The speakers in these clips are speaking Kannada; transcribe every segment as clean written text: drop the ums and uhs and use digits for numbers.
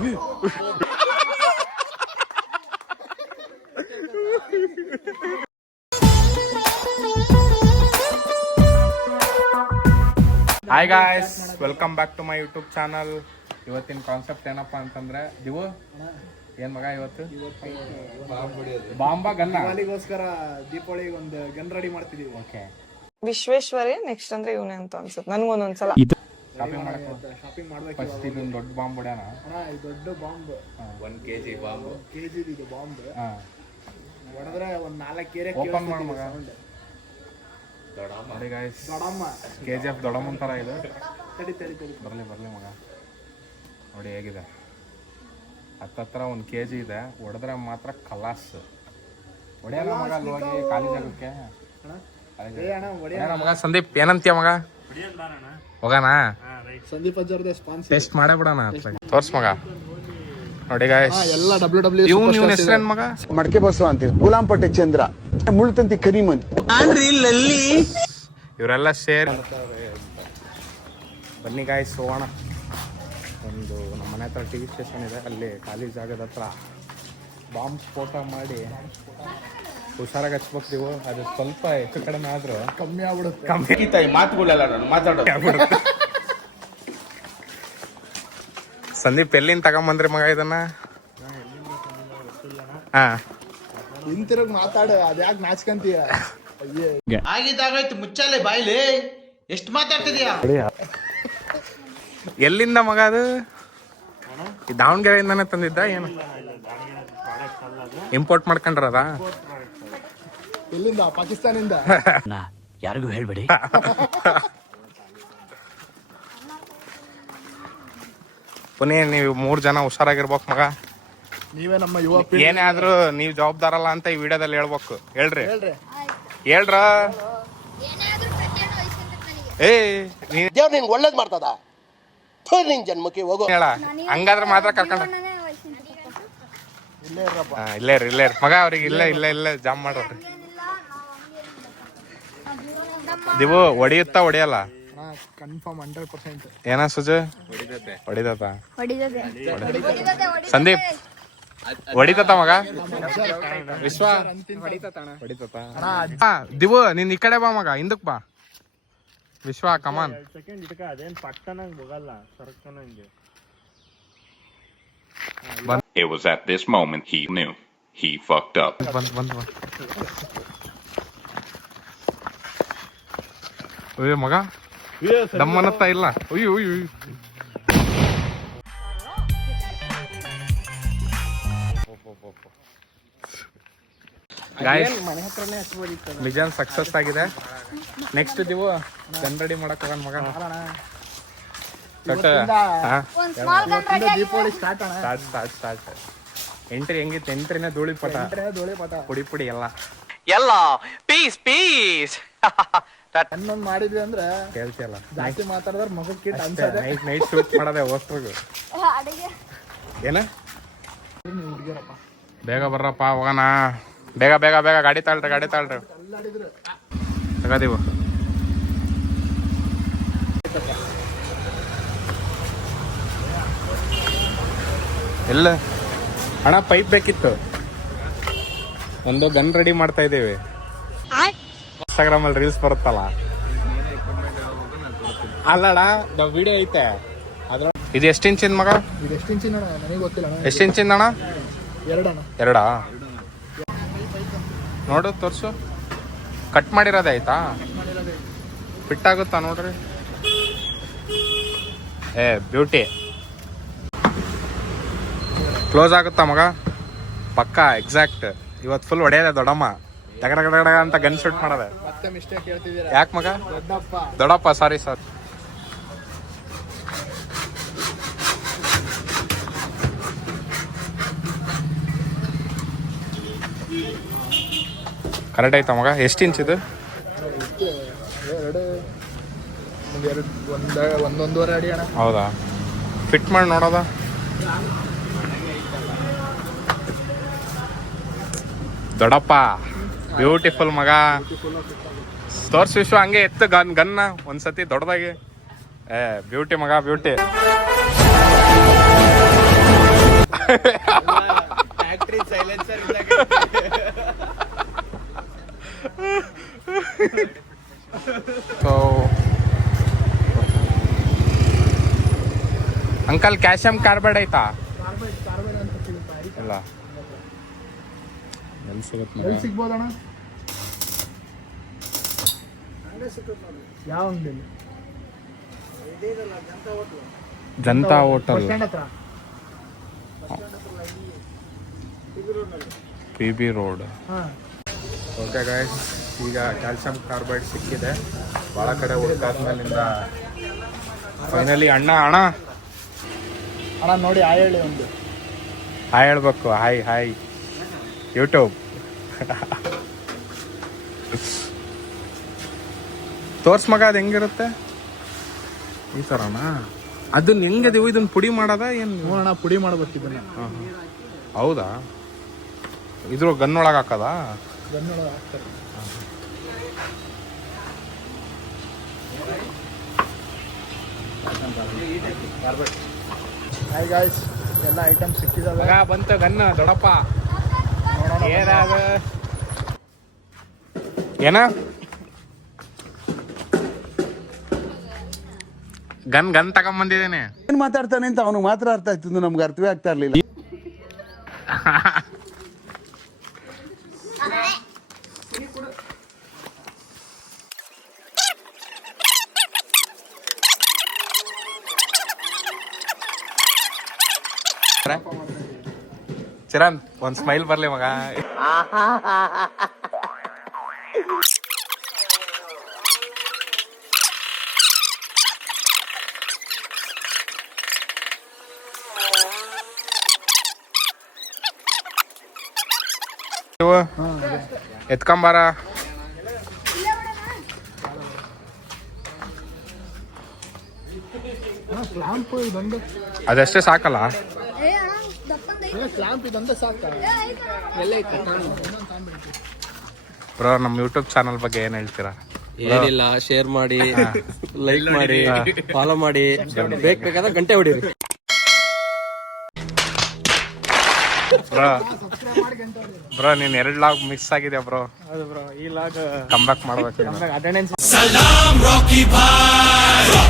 Hi guys, welcome back to my YouTube channel. ಇವತ್ತಿನ ಕಾನ್ಸೆಪ್ಟ್ ಏನಪ್ಪಾ ಅಂತಂದ್ರೆ, ದಿವು ಏನ್ ಮಗ ಇವತ್ತು ಬಾಂಬಾ ಗನ್ನ ದಿವಾಲಿಗೋಸ್ಕರ ದೀಪಾವಳಿಗೆ ಒಂದು ಗನ್ ರೆಡಿ ಮಾಡ್ತಿದೀವಿ. ಓಕೆ, ವಿಶ್ವೇಶ್ವರೇ ನೆಕ್ಸ್ಟ್ ಅಂದ್ರೆ ಇವನೇ ಅಂತ ಅನ್ಸುತ್ತೆ ನನ್ಗೊಂದೊಂದ್ಸಲ. ಶಾಪಿಂಗ್ ಶಾಪಿಂಗ್ ಮಾಡ್ಬೇಕು. ಫಸ್ಟ್ ಇದೊಂದು ದೊಡ್ಡ ಬಾಂಬ್ ಹೊಡ್ಯಾನ. ಇದು ದೊಡ್ಡ ಬಾಂಬ್, 1 kg ಬಾಂಬ್, ಕೆಜಿ ಇದು ಬಾಂಬ್. ಹೊಡೆದ್ರೆ ಒಂದ್ 4 ಏರಿಯಾ ಓಪನ್ ಮಾಡ ಮಗ. ನೋಡಿ ಗಾಯ್ಸ್, ದೊಡ್ಡಮ್ಮ KGF ದೊಡ್ಡಮ್ಮನ ತರ ಇದು. ತಡಿ ತಡಿ ತಡಿ ಬರ್ಲಿ ಮಗ, ನೋಡಿ ಹೇಗಿದೆ. ಹತ್ತತ್ರ 1 kg ಇದೆ. ಹೊಡೆದ್ರೆ ಮಾತ್ರ ಕಲಾಸ್ ಹೊಡೆಯೋಣ ಮಗ. ಅಲ್ಲಿ ಹೋಗಿ ಖಾಲಿ ಜಾಗಕ್ಕೆ ಮಗ. ಸಂದೀಪ್ ಏನಂತೀಯ ಮಗ? ಹೋಗೋಣ, ಸಂದೀಪ್ ಅಜ್ಜರ್ದೆ ಸ್ಪಾನ್ಸರ್. ಟೆಸ್ಟ್ ಮಾಡೇ ಬಿಡೋಣ. ತೋರ್ಸ್ ಮಗ. ನೋಡಿ ಗಾಯ್ಸ್, ಎಲ್ಲ WWE ಇವ್ನ ಹೆಸರೇನ್ ಮಗ? ಮಡಕೆ ಬಸವ ಅಂತೀವಿ. ಗುಲಾಂಪಟ್ಟೆ ಚಂದ್ರ, ಮುಳ್ತಂತಿ ಕರಿಮನ್, ಇವರೆಲ್ಲ ಸೇರಿ ಬನ್ನಿ ಗಾಯ್ಸ್ ಹೋಗೋಣ. ಒಂದು ನಮ್ಮ ಮನೆ ಹತ್ರ TV ಸ್ಟೇಷನ್ ಇದೆ, ಅಲ್ಲಿ ಖಾಲಿ ಜಾಗದ ಹತ್ರ ಬಾಂಬ್ ಸ್ಫೋಟ ಮಾಡಿ ಹುಷಾರಾಗಿ ಹಚ್ಬೇಕು ನೀವು. ಅದು ಸ್ವಲ್ಪ ಹೆಚ್ಚು ಕಡಿಮೆ ಆದ್ರೂ ಕಮ್ಮಿ ಆಗ್ಬಿಡುತ್ತೆ. ಕಮ್ಮಿ ಮಾತುಗಳೆಲ್ಲ ನಾನು ಮಾತಾಡೋದು. ಸಂದೀಪ್ ಎಲ್ಲಿಂದ ತಗೊಂಬಂದ್ರಿ ಮಗ ಇದನ್ನ? ಹಾ, ಹಿಂತಿರುಗಿ ಮಾತಾಡು, ಅದ್ಯಾಕೆ ನಾಚ್ಕಂತೀಯ? ಆಗಿದ್ದಾಗಾಯ್ತು, ಮುಚ್ಚಾಲೆ ಬಾಯ್ಲಿ. ಎಷ್ಟು ಮಾತಾಡ್ತಿದ್ಯಾ? ಎಲ್ಲಿಂದ ಮಗ ಅದು? ಈ ದಾವಣಗೆರೆಯಿಂದಾನೆ ತಂದಿದ್ದ ಏನು? ಇಂಪೋರ್ಟ್ ಮಾಡ್ಕೊಂಡ್ರದ? ಎಲ್ಲಿಂದ? ಪಾಕಿಸ್ತಾನಿಂದ. ಯಾರಿಗೂ ಹೇಳ್ಬೇಡಿ. ಪುನಃ ನೀವು 3 ಜನ ಹುಷಾರಾಗಿರ್ಬೇಕು ಮಗ. ನೀವೇ ನಮ್ಮ ಯುವ ಪೀಳಿಗೆ. ಏನೇ ಆದ್ರೂ ನೀವ್ ಜವಾಬ್ದಾರಲ್ಲ ಅಂತ ಈ ವಿಡಿಯೋದಲ್ಲಿ ಹೇಳ್ಬೇಕು. ಹೇಳ್ರಿ ಹೇಳ್ರಿ. ಹೇಳ್ರ. ಏ ದೇವ್ರು ನಿನ್ಗೆ ಒಳ್ಳೇದ್ ಮಾಡ್ತದ. ನಿನ್ ಜನ್ಮಕ್ಕೆ ಹೋಗೋ. ಹೇಳ, ಹಂಗಾದ್ರೆ ಮಾತ್ರ ಕರ್ಕೊಂಡ. ಇಲ್ಲೇ ಇರ್ರಿ ಮಗ. ಅವ್ರಿಗೆ ಇಲ್ಲೇ ಜಾಮ್ ಮಾಡ್ರಿ. ದಿವು ಹೊಡಿಯಲ್ಲ? ಕನ್ಫರ್ಮ್ 100%. ಏನ ಸುಜು? ಹೊಡಿದತ್ತ ಸಂದೀಪ್? ಹೊಡಿತತ್ತ ಮಗ? ವಿಶ್ವ ಹೊಡಿತತ್ತ? ದಿವು ನೀನ್ ಈ ಕಡೆ ಬಾ ಮಗ, ಹಿಂದಕ್ ಬಾ. ವಿಶ್ವ ಕಮಾನ್. It was at this moment he knew he fucked up. ಬಂದ್ ಅಯ್ಯೋ ಮಗ, ದಮ್ಮನತ್ತ ಇಲ್ಲ. ಅಯ್ಯೋ ಗಾಯ್ಸ್, ಮಿಷನ್ ಸಕ್ಸಸ್ ಆಗಿದೆ. ನೆಕ್ಸ್ಟ್ ದಿವು ಗನ್ ರೆಡಿ ಮಾಡಕ್ ಹೋಗೋಣ ಮಗ. ದೀಪಾವಳಿ ಸ್ಟಾರ್ಟ್ ಅಣ್ಣ. ಸ್ಟಾರ್ಟ್. ಎಂಟ್ರಿ ಹೆಂಗಿತ್ತು? ಎಂಟ್ರಿನ ಧೂಳಿ ಪಟ, ಪುಡಿ ಎಲ್ಲ ಪೀಸ್. ಇನ್ನೊಂದ್ ಮಾಡಿದ್ವಿ ಅಂದ್ರೆ ಕೇಳ್ತಿಯಲ್ಲ, ಜಾಸ್ತಿ ಮಾತಾಡಿದ್ರೆ ಮಗ ಕಿಟ್ ಅನ್ಸದೆ. ನೈಟ್ ಶೂಟ್ ಮಾಡದೆ ಹೋಸ್ಟ್ರಿಗೂ. ಏನ ಬೇಗ ಬರ್ರಪ್ಪ, ಹೋಗೋಣ. ಬೇಗ ಗಾಡಿ ತಾಳ್ರಿ. ತಗದೀವು. ಎಲ್ಲ ಅಣ್ಣ ಪೈಪ್ ಬೇಕಿತ್ತು. ಒಂದು ಗನ್ ರೆಡಿ ಮಾಡ್ತಾ ಇದ್ದೀವಿ. ಇನ್ಸ್ಟಾಗ್ರಾಮ್ ಅಲ್ಲಿ ರೀಲ್ಸ್ ಬರುತ್ತಲ್ಲ, ಅಲ್ಲಣ್ಣ ನಾವು ವಿಡಿಯೋ ಐತೆ ಅದ್ರ. ಇದು ಎಷ್ಟು ಇಂಚಿನ ಮಗ? ಇದು ಎಷ್ಟು ಇಂಚಿನ ನನಗೆ ಗೊತ್ತಿಲ್ಲ. ಎಷ್ಟು ಇಂಚಿನ ಅಣ್ಣ? 2 ಅಣ್ಣ. 2 ನೋಡು, ತೋರ್ಸು. ಕಟ್ ಮಾಡಿರೋದೇ ಆಯ್ತಾ? ಫಿಟ್ ಆಗುತ್ತಾ ನೋಡ್ರಿ. ಬ್ಯೂಟಿ. ಕ್ಲೋಸ್ ಆಗುತ್ತಾ ಮಗ? ಪಕ್ಕಾ ಎಕ್ಸಾಕ್ಟ್. ಇವತ್ತು ಫುಲ್ ಹೊಡೆಯದೆ ದೊಡ್ಡಮ್ಮ. ಡಗಡ ಅಂತ ಗನ್ ಶೂಟ್ ಮಾಡದೆ. ಮತ್ತೆ ಮಿಸ್ಟೇಕ್ ಹೇಳ್ತಿದ್ದೀರಾ. ಯಾಕೆ ಮಗ? ದೊಡ್ಡಪ್ಪ ಸಾರಿ ಸರ್. ಕರೆಕ್ಟ್ ಆಯ್ತಾ ಮಗ? ಎಷ್ಟು ಇಂಚ್ ಇದು? 1.5 ಅಡಿ ಅಣ್ಣ. ಹೌದಾ? ಫಿಟ್ ಮಾಡಿ ನೋಡೋದ. ದೊಡ್ಡಪ್ಪ ಬ್ಯೂಟಿಫುಲ್ ಮಗ. ತೋರ್ಸ್ ವಿಶ್ವ, ಹಂಗೆ ಎತ್ತು ಗನ್ನ ಒಂದ್ಸತಿ ದೊಡ್ಡದಾಗಿ. ಬ್ಯೂಟಿ ಮಗ, beauty. Factory silencer so uncle calcium carbide ಐತಾ? ಕಾರ್ಬೇಡ್ ಅಂತ ಸಿಗುತ್ತಾ? ಇಲ್ಲ, ಎಲ್ಲಿ ಸಿಗುತ್ತೆ? ಎಲ್ಲಿ ಸಿಗ್ಬೋದಣ್ಣ? ಯಾವ ಅಂಗಡಿಯಲ್ಲಿ? ಜನತಾ ಹೋಟೆಲ್, ಬಸ್ ಸ್ಟ್ಯಾಂಡ್ ಹತ್ರ. PB road. ಹಾಂ, ಓಕೆ ಗಾಯ್ಸ್, ಈಗ ಕ್ಯಾಲ್ಸಿಯಂ ಕಾರ್ಬೈಡ್ ಸಿಕ್ಕಿದೆ. ಭಾಳ ಕಡೆ ಹುಡುಕಾದ್ಮೇಲಿಂದ ಫೈನಲಿ ಅಣ್ಣ ಅಣ್ಣ ನೋಡಿ ಆ ಹೇಳಿ ಒಂದು. ಹಾಯ್ ಹೇಳ್ಬೇಕು. Hi YouTube. ತೋರ್ಸ್ ಮಗ, ಅದು ಹೆಂಗಿರುತ್ತೆ ಈ ಥರನಾ? ಅದನ್ನ ಹೆಂಗದೀವು? ಇದನ್ನ ಪುಡಿ ಮಾಡೋದ ಏನು? ನೋಡೋಣ, ಪುಡಿ ಮಾಡ್ಬೇಕು ಇದನ್ನ. ಹೌದಾ? ಇದ್ರ ಗನ್ನೊಳಗೆ ಹಾಕದಾ? ಗನ್ನೊಳಗೆ ಹಾಕ್ತಾರೆ. ಹಾಯ್ ಗಾಯ್ಸ್, ಎಲ್ಲ ಐಟಮ್ ಸಿಕ್ಕಿದಾವೆ. ಮಗ ಬಂತು ಗನ್ನ ದೊಡ್ಡಪ್ಪ. ಏನಾದ ಏನ ಗನ್ ತಗೊಂಬಂದಿದ್ದೇನೆ. ಏನ್ ಮಾತಾಡ್ತಾನೆ ಅಂತ ಅವನಿಗೆ ಮಾತ್ರ ಅರ್ಥ ಆಯ್ತಿದ್ದು, ನಮ್ಗೆ ಅರ್ಥವೇ ಆಗ್ತಾ ಇರ್ಲಿಲ್ಲ. ಚಿರಣ್, ಒಂದ್ ಸ್ಮೈಲ್ ಬರ್ಲಿ ಮಗ. ಎತ್ಕೊಂಬಾರ. ಕ್ಲಾಂಪ್ ಇದೊಂದು, ಅದಷ್ಟೇ ಸಾಕಲ್ಲ? ಕ್ಲಾಂಪ್ ಇದೊಂದು ಸಾಕ. ಬ್ರೋ, ನಮ್ಮ ಯೂಟ್ಯೂಬ್ ಚಾನಲ್ ಬಗ್ಗೆ ಏನ್ ಹೇಳ್ತೀರಾ? ಏನಿಲ್ಲ, ಶೇರ್ ಮಾಡಿ, ಲೈಕ್ ಮಾಡಿ, ಫಾಲೋ ಮಾಡಿ, ಬೇಕಾದ್ರೆ ಗಂಟೆ ಹೊಡೀರಿ. ಬ್ರೋ ನೀನ್ 2 ಲಾಗ್ ಮಿಸ್ ಆಗಿದೆ ಬ್ರೋ. ಹೌದು ಬ್ರೋ, ಈ ಲಾಗ್ ಕಮ್ ಬ್ಯಾಕ್ ಮಾಡ್ಬೇಕು. ಅಟೆಂಡೆನ್ಸ್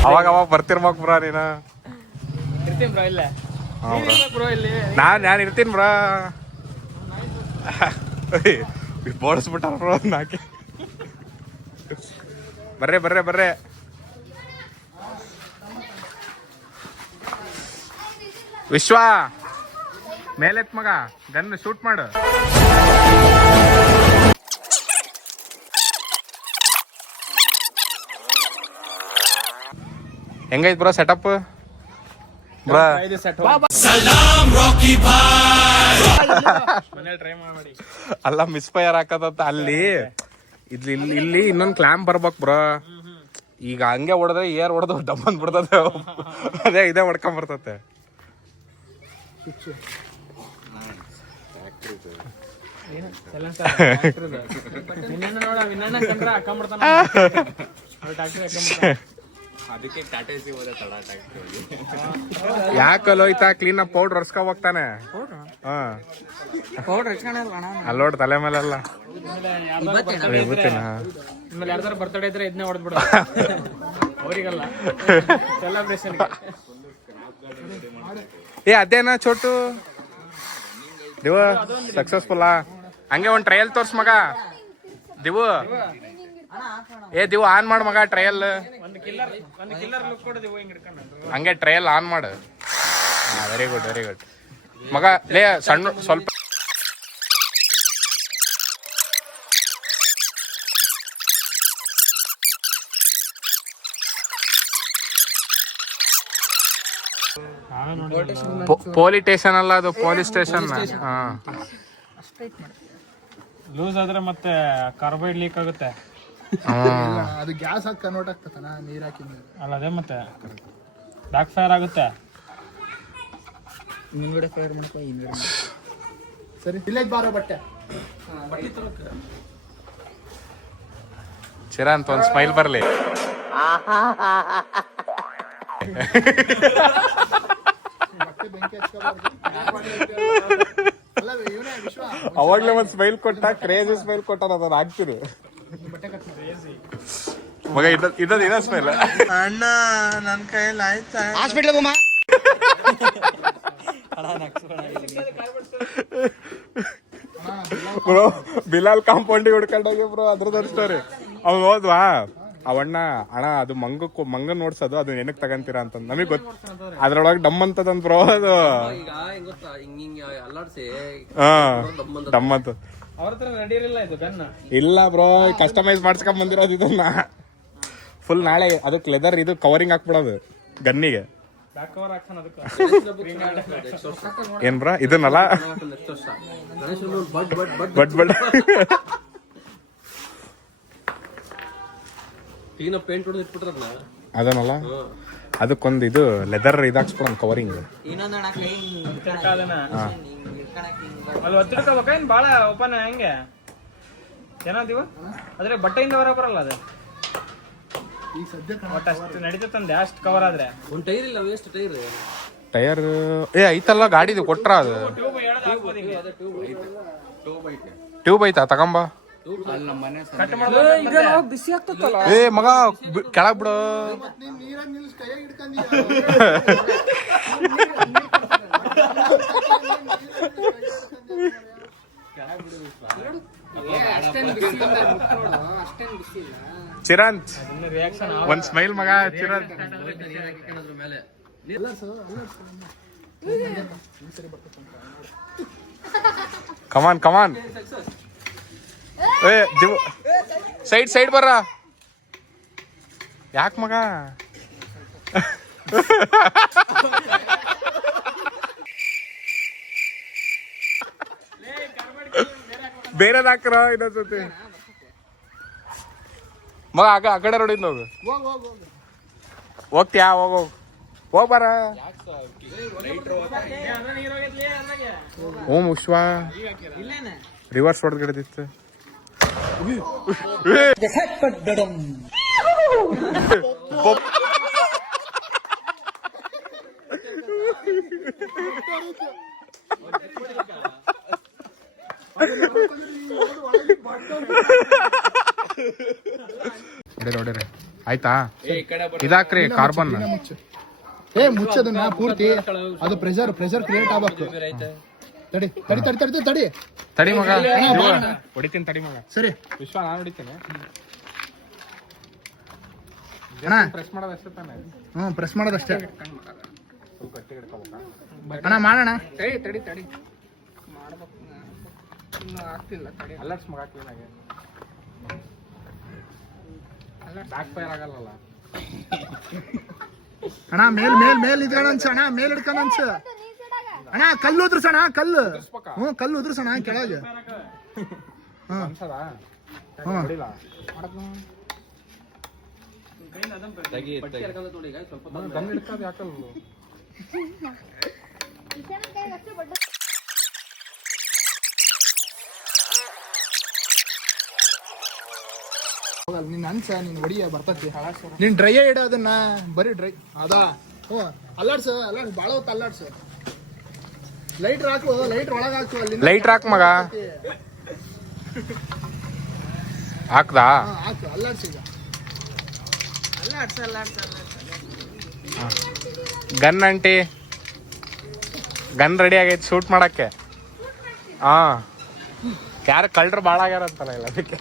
ಅವಾಗ ಬರ್ತಿರ್ಬೇಕು ಬ್ರೋ ನೀನು. ಇರ್ತೀನಿ ಬ್ರೋ ಇಲ್ಲೇ. ಬ್ರೋ ಇಲ್ಲಿ ನಾನು ಇರ್ತೀನಿ ಬ್ರೋ. ಬೋಡಿಸ್ಬಿಟ್ಟಾರ ಬ್ರೋ ನಾಕೆ. ಬರ್ರೆ ವಿಶ್ವ, ಮೇಲೆತ್ ಮಗ, ಗನ್ ಶೂಟ್ ಮಾಡು. ಹೆಂಗೈತ್ ಬ್ರೋ ಸೆಟಪ್? ಬ್ರೋ ಅಲ್ಲ, ಮಿಸ್ ಫೈರ್ ಹಾಕದಂತ ಅಲ್ಲಿ. ಇಲ್ಲಿ ಇನ್ನೊಂದು ಕ್ಲಾಂಪ್ ಬರ್ಬೇಕು ಬ್ರೋ. ಈಗ ಹಂಗೆ ಹೊಡೆದ್ರೆ ಏರ್ ಹೊಡೆದು ಡಬ್ಬಂದ್ ಬಿಡ್ತದೆ. ಅದೇ ಇದೇ ಹೊಡ್ಕೊಂಡ್ ಬರ್ತತೆ. ಯಾಕಲ್ಲ ಹೋಯ್ತಾ ಕ್ಲೀನ್ ಅಪ್ ಪೌಡರ್ ಹೊರ್ಸ್ಕೊ ಹೋಗ್ತಾನೆ. ಅಲ್ಲಿ ನೋಡ್ ತಲೆ ಮೇಲೆಲ್ಲ ಯಾರ್ದಾರು ಬರ್ತಡೇ ಇದ್ರೆ ಇದನ್ನೇ ಹೊಡೆದ್ಬಿಡ ಅವರಿಗಲ್ಲ, ಸೆಲೆಬ್ರೇಷನ್. ಅದೇನಾ ಚೋಟು ದಿವ ಸಕ್ಸಸ್ಫುಲ್. ಹಂಗೆ ಒಂದ್ ಟ್ರಯಲ್ ತೋರ್ಸ್ ಮಗ. ದಿವು ದಿವು ಆನ್ ಮಾಡು ಮಗ ಟ್ರಯಲ್. ಹಂಗೆ ಟ್ರಯಲ್ ಆನ್ ಮಾಡು. ವೆರಿ ಗುಡ್ ಮಗ. ಲೇ ಸಣ್ಣ ಸ್ವಲ್ಪ ಪೊಲೀಸ್ ಸ್ಟೇಷನ್ ಅಲ್ಲ, ಅದು ಪೊಲೀಸ್ ಸ್ಟೇಷನ್. ಲೂಸ್ ಆದ್ರೆ ಮತ್ತೆ ಕಾರ್ಬೈಡ್ ಲೀಕ್ ಆಗುತ್ತೆ. ಅದು ಗ್ಯಾಸ್ ಹಾಕಿ ಕನ್ವರ್ಟ್ ಆಗ್ತದನ ನೀರ್ ಹಾಕಿದ್ರೆ. ಅಲ್ಲ ಅದೇ ಮತ್ತೆ ಬ್ಯಾಕ್ ಫೈರ್ ಆಗುತ್ತೆ. ಮುಂದ್ಗಡೆ ಫೈರ್ ಮಾಡ್ಕೊ, ಹಿಂದ್ಗಡೆ. ಸರಿ, ಇಲ್ಲೇ ಬಾರೋ ಬಟ್ಟೆ. ಚಿರಾಂತ್ ಒಂದ್ ಸ್ಮೈಲ್ ಬರ್ಲಿ. ಅವಾಗ್ಲೇ ಒಂದ್ ಸ್ಮೈಲ್ ಕೊಟ್ಟ, ಕ್ರೇಜಿ ಸ್ಮೈಲ್ ಕೊಟ್ಟ, ನಾನು ಹಾಕ್ತೀನಿ ಮಗ. ಇದ ಸ್ಮೈಲ್ ಅಣ್ಣ ನನ್ ಕೈಯಲ್ಲಿ ಆಯ್ತಾ ಹಾಸ್ಪಿಟ್ಲ್ ಹೋಗಮ್ಮ. ಬ್ರೋ ಬಿಲಾಲ್ ಕಾಂಪೌಂಡಿಗೆ ಹುಡ್ಕೊಂಡೋಗಿ ಬ್ರೋ ಅದ್ರದ್ದು ಸ್ಟೋರಿ. ಅವ್ನು ಹೋದ್ವಾ ಅವಣ್ಣ, ಅಣ್ಣ ಅದು ಮಂಗ ನೋಡ್ಸೋದು, ಅದು ಏನಕ್ ತಗಂತೀರಾ ಅಂತ ನಮಗ್ ಗೊತ್ತ. ಅದ್ರೊಳಗೆ ಡಮ್ ಅಂತದಂದ್ ಬ್ರೋ ಅದು. ಈಗ ಹೆಂಗ್ ಗೊತ್ತಾ, ಹಿಂಗ ಅಲ್ಲಾಡ್ಸಿ ಡಮ್ ಅಂತ. ಅವ್ರ ಹತ್ರ ನಡೀರಿಲ್ಲ ಇದು ಗನ್ನ. ಇಲ್ಲ ಬ್ರೋ, ಕಸ್ಟಮೈಸ್ ಮಾಡ್ಸ್ಕೊಂಡ್ ಬಂದಿರೋದು ಇದನ್ನ ಫುಲ್. ನಾಳೆ ಅದಕ್ಕೆ ಲೆದರ್ ಇದು ಕವರಿಂಗ್ ಹಾಕ್ಬಿಡೋದು ಗನ್ನಿಗೆ. ಬ್ಯಾಕ್ ಕವರ್ ಹಾಕ್ತಾನ ಅದಕ್ಕೆ. ಏನ್ ಬ್ರಾ ಇದನ್ನಲ್ಲ ಬಡ್ ಬಡ್ ಟೀನ ಪೇಂಟ್ ಹೊಡೆದು ಇಟ್ಬಿಟ್ರಲ್ಲ ಅದನ್ನಲ್ಲ, ಅದಕ್ಕೊಂದು ಇದು ಲೆದರ್ ಇದಾಕ್ಸ್ಬಿಡೋಣ ಕವರಿಂಗ್. ಅಲ್ಲಿ ಒತ್ತಿಡ್ಕೋಬೇಕ ಏನ್ ಬಾಳ ಓಪನ್ ಹೆಂಗೆ ಏನಂತೀವ? ಆದ್ರೆ ಬಟ್ಟೆಯಿಂದ ಹೊರ ಬರಲ್ಲ ಅದು. ಒಟ್ಟು ಅಷ್ಟು ನಡೀತಂದೆ ಅಷ್ಟು ಕವರ್ ಆದ್ರೆ. ಒಂದ್ ಟೈರ್ ಇಲ್ಲ, ವೇಸ್ಟ್ ಟೈರ್. ಟೈರ್ ಐತಲ್ಲ ಗಾಡಿದು ಕೊಟ್ರ ಅದು. ಟ್ಯೂಬ್ ಎಳ್ದು ಹಾಕ್ಬೋದು ಹಿಂಗೆ. ಟ್ಯೂಬ್ ಐತಾ ತಗೊಂಬ. ಕಟ್ ಮಾಡ್ಬೋದು. ಬಿಸಿ ಆಗ್ತತ್ತಲ್ಲ. ಮಗ ಕೆಳಗ್ ಬಿಡು. ಚಿರಂತ್ ರಿಯಾಕ್ಷನ್ ಒಂದ್ ಸ್ಮೈಲ್ ಮಗ. ಚಿರಂತ್ ಕಮಾನ್ ಕಮಾನ್. ಸೈಡ್ ಬರ್ರ. ಯಾಕ ಮಗ ಬೇರೆದ್ ಹಾಕ್ರ ಇನ್ನೊಂದ್ಸತಿ ಮಗ. ಆ ಕಡೆ ರೋಡಿಂದ ಹೋಗು. ಹೋಗ್ತೀಯಾ? ಹೋಗ್ ಬಾರ. ಓಂ ವಿಶ್ವ ರಿವರ್ಸ್ ಹೊಡೆದ್ ಗಿಡದಿತ್ತು. ನೋಡಿರಿ ಆಯ್ತಾ? ಇದಾಕ್ರಿ ಕಾರ್ಬನ್. ಮುಚ್ಚದನ್ನ ಪೂರ್ತಿ. ಅದು ಪ್ರೆಷರ್ ಕ್ರಿಯೇಟ್ ಆಗ್ಬೇಕು. ತಡಿ ತಡಿ ತಡಿ ತಡಿ ತಡಿ ತಡಿ ಮಗ, ಹೊಡಿತೀನಿ ತಡಿ ಮಗ. ಸರಿ ವಿಶ್ವ, ನಾನು ಹೊಡಿತೀನಿ. ಪ್ರೆಸ್ ಮಾಡೋದಷ್ಟೇ ತಾನೆ? ಪ್ರೆಸ್ ಮಾಡೋದಷ್ಟೇ ಅಣ್ಣ. ಮಾಡೋಣ. ತಡಿ ತಡಿ ತಡಿ ಆಗ್ತಿಲ್ಲ. ತಡಿ ಅಲರ್ಟ್ಸ್ ಮಗ ಕ್ಲೀನಾಗೆ. ಬ್ಯಾಕ್ ಫೈರ್ ಆಗಲ್ಲ ಅಣ್ಣ. ಮೇಲ್ ಇದ್ರಣ ಅನ್ಸ ಅಣ್ಣ. ಮೇಲ್ ಹಿಡ್ಕೊಂಡ್ ಅನ್ಸ ಅಣ್ಣ. ಕಲ್ಲು ಉದ್ರಸಣ, ಕಲ್ಲು. ಕಲ್ಲು ಉದ್ರಸಣ ಕೆಳಗೆ. ನಿನ್ ಅನ್ಸ, ನೀನ್ ಹೊಡಿಯ ಬರ್ತತಿ. ನೀನ್ ಡ್ರೈ ಇಡ ಅದನ್ನ, ಬರೀ ಡ್ರೈ ಅದಾ. ಅಲ್ಲಾಡ್ಸ ಬಾಳ ಹೊತ್ತು ಅಲ್ಲಾಡ್ಸ. ಲೈಟ್ರ್ ಹಾಕು, ಲೈಟ್ರ್ ಒಳಗೆ ಹಾಕು. ಅಲ್ಲಿ ಲೈಟ್ರ್ ಹಾಕ್ ಮಗ. ಹಾಕ್ದಾ? ಹಾಕು, ಅಲ್ಲಾಡ್ಸ. ಈಗ ಗನ್ ಅಂಟಿ, ಗನ್ ರೆಡಿ ಆಗೈತಿ ಶೂಟ್ ಮಾಡಕ್ಕೆ. ಯಾರು ಕಳ್ರು ಭಾಳ ಆಗ್ಯಾರಂತಲ್ಲ ಇಲ್ಲ ಅದಕ್ಕೆ.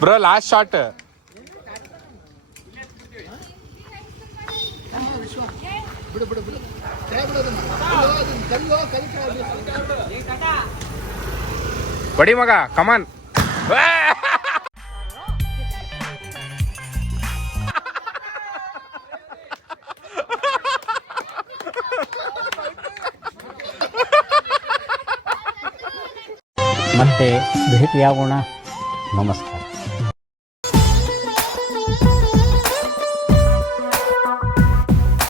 Bro last shot. ಬಡಿ ಮಗ, ಕಮಾನ್. ಮತ್ತೆ ಭೇಟಿಯಾಗೋಣ. ನಮಸ್ಕಾರ.